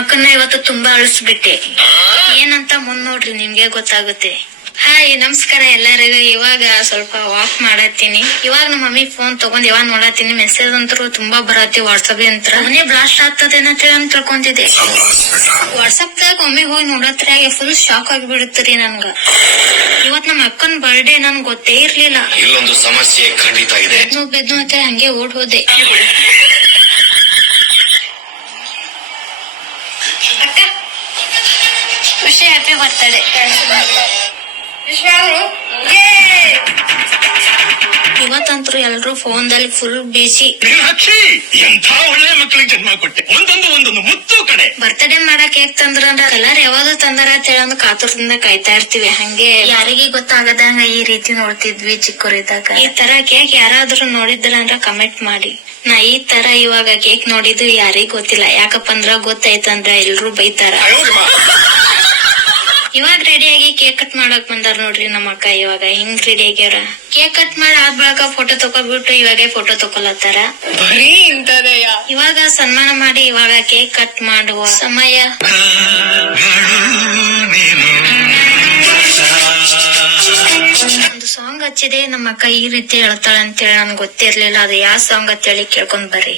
ಅಕ್ಕನ್ನ ಇವತ್ತು ತುಂಬಾ ಅಳಿಸ್ಬಿಟ್ಟೆ. ಏನಂತ ಮುಂದ್ ನೋಡ್ರಿ ನಿಮ್ಗೆ ಗೊತ್ತಾಗುತ್ತೆ. ಹಾಯ್ ನಮಸ್ಕಾರ ಎಲ್ಲರಿಗೂ. ಇವಾಗ ಸ್ವಲ್ಪ ವಾಕ್ ಮಾಡತ್ತೀನಿ. ಇವಾಗ ನಮ್ಮ ಮಮ್ಮಿ ಫೋನ್ ತಗೊಂಡ್ ಇವಾಗ ನೋಡತ್ತೀನಿ. ಮೆಸೇಜ್ ಅಂತೂ ತುಂಬಾ ಬರತ್ತೆ ವಾಟ್ಸಪ್ ಅಂತ. ಮನೆ ಬ್ಲಾಸ್ಟ್ ಆಗ್ತದೇನ ತಿಳ್ಕೊಂತಿದ್ದೆ. ವಾಟ್ಸಪ್ ದಾಗ ಒಮ್ಮೆ ಹೋಗಿ ನೋಡತ್ರಾಗೆ ಫುಲ್ ಶಾಕ್ ಆಗಿಬಿಡುತ್ತೀರಿ ನನ್ಗ. ಇವತ್ ನಮ್ಮ ಅಕ್ಕನ್ ಬರ್ಡೇ ನನ್ಗೆ ಗೊತ್ತೇ ಇರ್ಲಿಲ್ಲ. ಇಲ್ಲೊಂದು ಸಮಸ್ಯೆ ಖಂಡಿತ ಇದೆ. ಬೆದ್ದು ಅಂತ ಹಂಗೆ ಓಡ್ ಹೋದೆ. ಅಕ್ಕ ಖುಷಿ ಹ್ಯಾಪಿ ಬರ್ತಡೆ. ಇವತ್ತಂತೂ ಎಲ್ರು ಫೋನ್ ದಲ್ಲಿ ಫುಲ್ ಬಿಜಿ. ಎಂಥ ಒಳ್ಳೆ ಮಕ್ಕಳಿಗೆ ಜನ್ಮ ಕೊಟ್ಟೆ. ಒಂದೊಂದು ಮುತ್ತು ಕಡೆ ಬರ್ತ್ಡೇ ಮಾಡಕ್ ಕೇಕ್ ತಂದ್ರ ಎಲ್ಲಾರು ಯಾವಾಗ ತಂದಾರ ಅಂತ ಕಾತುರದಿಂದ ಕಾಯ್ತಾ ಇರ್ತೀವಿ. ಹಂಗೆ ಯಾರಿಗೆ ಗೊತ್ತಾಗದಂಗ ಈ ರೀತಿ ನೋಡ್ತಿದ್ವಿ ಚಿಕ್ಕವರಿದ್ದಾಗ. ಈ ತರ ಕೇಕ್ ಯಾರಾದ್ರೂ ನೋಡಿದ್ರ ಅಂದ್ರ ಕಮೆಂಟ್ ಮಾಡಿ. ನಾ ಈ ತರ ಇವಾಗ ಕೇಕ್ ನೋಡಿದ್ದು ಯಾರಿಗ್ ಗೊತ್ತಿಲ್ಲ. ಯಾಕಪ್ಪ ಅಂದ್ರ ಗೊತ್ತಾಯ್ತಂದ್ರ ಎಲ್ರು ಬೈತಾರ. ಇವಾಗ ರೆಡಿಯಾಗಿ ಕೇಕ್ ಕಟ್ ಮಾಡಕ್ ಬಂದಾರ ನೋಡ್ರಿ ನಮ್ಮ ಅಕ್ಕ. ಇವಾಗ ಹಿಂಗ್ ರೆಡಿ ಆಗ್ಯಾರ. ಕೇಕ್ ಕಟ್ ಮಾಡಿ ಆದ್ಬಳಕ ಫೋಟೋ ತಕೊಬಿಟ್ಟು ಇವಾಗ ಫೋಟೋ ತಕೊಲತ್ತಾರ. ಇವಾಗ ಸನ್ಮಾನ ಮಾಡಿ ಇವಾಗ ಕೇಕ್ ಕಟ್ ಮಾಡುವ ಸಮಯ. ಒಂದು ಸಾಂಗ್ ಹಚ್ಚಿದೆ ನಮ್ಮ ಅಕ್ಕ ಈ ರೀತಿ ಹೇಳ್ತಾಳ ಅಂತೇಳಿ ನನ್ಗೆ ಗೊತ್ತಿರ್ಲಿಲ್ಲ. ಅದು ಯಾವ ಸಾಂಗ್ ಅಂತೇಳಿ ಕೇಳ್ಕೊಂಡ್ ಬರ್ರಿ.